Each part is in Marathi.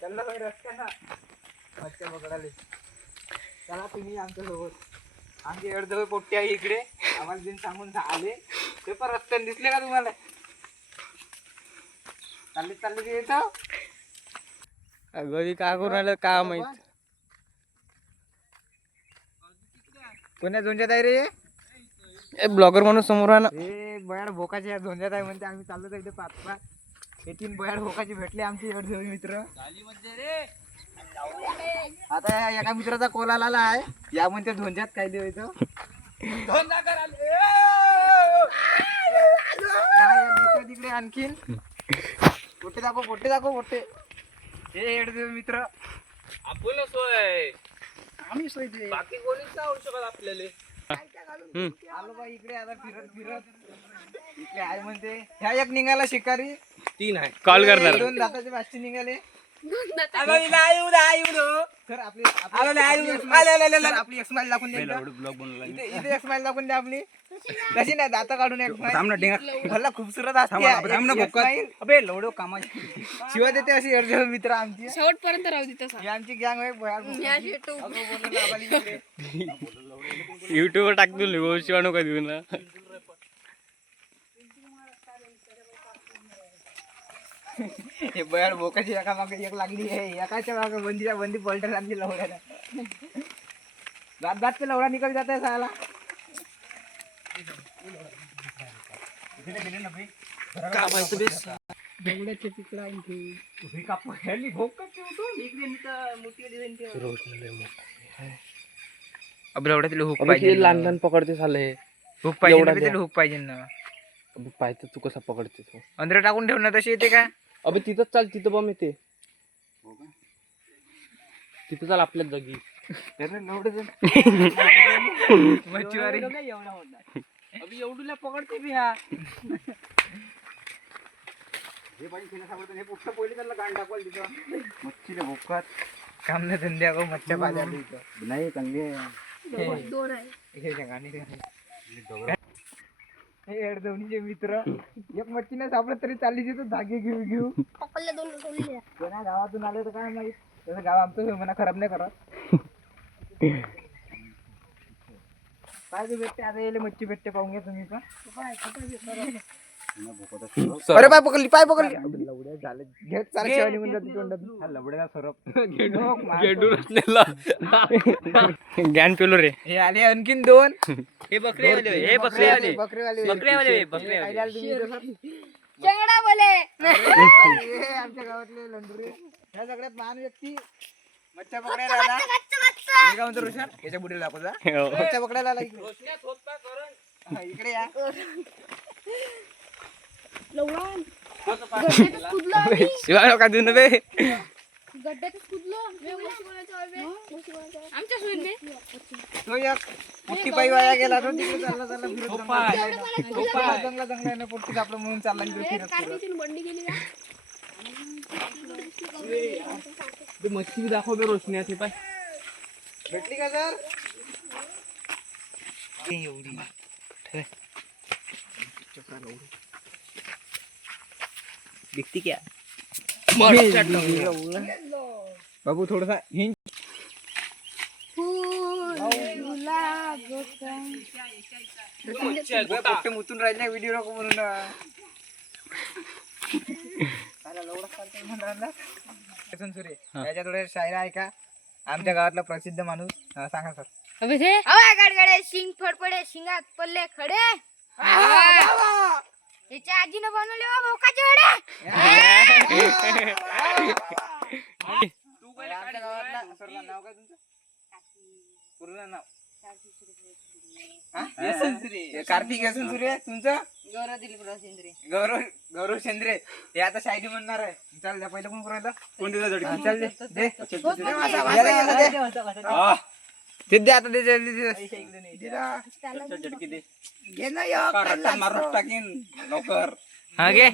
त्यांना रस्त्याना मच्छा पकडाले. चला तुम्ही आमच्या सोबत. आमची अर्धवट पोट्टी आहे इकडे. आम्हाला दिन सांगून आले ते पण रस्त्याने दिसले का तुम्हाला? चालले येतो घरी काय करून आलं का माहित. कोण्या झोंज्यात आहे रे? ब्लॉगर म्हणून समोर आहे ना. हे बयाड भोकाचे झोंज्यात आहे म्हणते. आम्ही चाललो इथे पाच हे 3 बयाड भोकाचे भेटले आमचे अर्धवट मित्र. आता एका मित्राचा कॉल आला आहे. या म्हणते झोंज्यात काय देवायचं तिकडे आणखीन पोट्टे दाखव पोट्टे. हे मित्र आपण सोय आम्ही सोय बाकी कोणीच नाही आवडू शकत आपल्याला. आलो बा इकडे आता फिरत इकडे आहे म्हणते. ह्या एक निघाला शिकारी 3 आहे कॉल करणार. 2 दाताचे बाष्टी निघाले. सर आपली स्माइल दाखवून द्या. इथे एक स्माइल दाखवून द्या आपली. कशी नाही दाता काढून एक भला खूपसूरत असते. लवडो कामा शिवाय देते अशी अर्ज मित्र आमची शेवटपर्यंत राहू देते. आमची गँग युट्यूबवर टाकतो शिवाय नका देऊ ना. हे बयाड भोकाची एका मागे एक लागली आहे. एकाच्या मागे बंदी पलटर आमची लवड्याला. दात पे लवडा निकल जाता है साला. लहान लहान पकडते साले. हुक पाहिजे हुक पाहिजे ना. पाहिजे तू कसा पकडते तू अंदर टाकून ठेव ना. तशी येते का? अबे तिथंच चाल. तिथं बम येते. तिथं चाल आपल्याच जागी. मच्छीवारी एवढूला पकडते बी. हा मच्छीला भोकात काम नाही धंद्या गो. मच्छ्या बाजार नाही चांगली दोन्हीचे मित्र. एक मच्छी नाही सापडत तरी चालली तिथं धागे घेऊ. कोणा गावातून आले तर काय माहित. तसं गाव आमचं म्हणा खराब नाही करत. काय ते भेटते आता येले मच्छी भेटते पाहून घ्या तुम्ही पण. अरे पाय पकडली लवड्या झाले. घेत चाल शिवाय निघून जाते तोंडात. लवड्याचा सरप ज्ञान पेलो रे. हे आले आणखीन 2. हे बकरेवाले बकरेवाले चंगडा बोले. आमच्या गावातले लंडुरे. ह्या सगळ्यात महान व्यक्ती मच्छा पकडायला आला. मी काय म्हणतो रोशन याच्या बुडीला दाखवता. मच्छा पकडायला आला इकडे या. शिवाय का देऊ नव्हे. तो एक मोठी पायी वाया गेला. तो तिकडे चालला फिरत जंगला पोट्टी आपलं म्हणून चालला फिरत. मच्छी बी दाखवतो रोशनी पाय. भेटली का सर? एवढी दिखती क्या बाबू थोडासा हिंग पोट्टे मुतून राहिले. व्हिडिओ नको म्हणून. याच्या थोड्या शायरा आहे का? आमच्या गावातला प्रसिद्ध माणूस. सांगा सर. गडगडे शिंग फडफडे शिंगात पल्ले खडे. याच्या आजीनं बनवले भोकाचे वडे. आमच्या गावातला सरला नाव काय तुमचं? पूर्ण नाव कार्तिक येसनसुरे. तुमचं? गौरव दिलीपराव सेंद्रे. गौरव सेंद्रे. हे आता शायरी म्हणणार आहे. चाल द्या पहिलं कोण करायला. कोण देता? चल दे ते दे आता. घे ना मारून टाकीन लवकर. हा घे.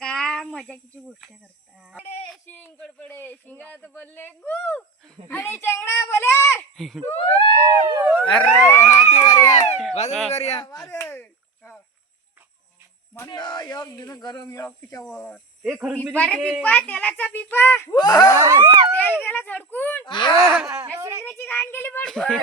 का मजाकीची गोष्ट करता. शिंग फडफडे शिंगात बोलले गु आणि चंगडा बोले. म्हणलं एक दिनं गरम एक तिच्यावर पिपा रे पिपा, तेलाचा पिपा. तेल गेला झडकून. या शिंगऱ्याची गांड गेली पडकून.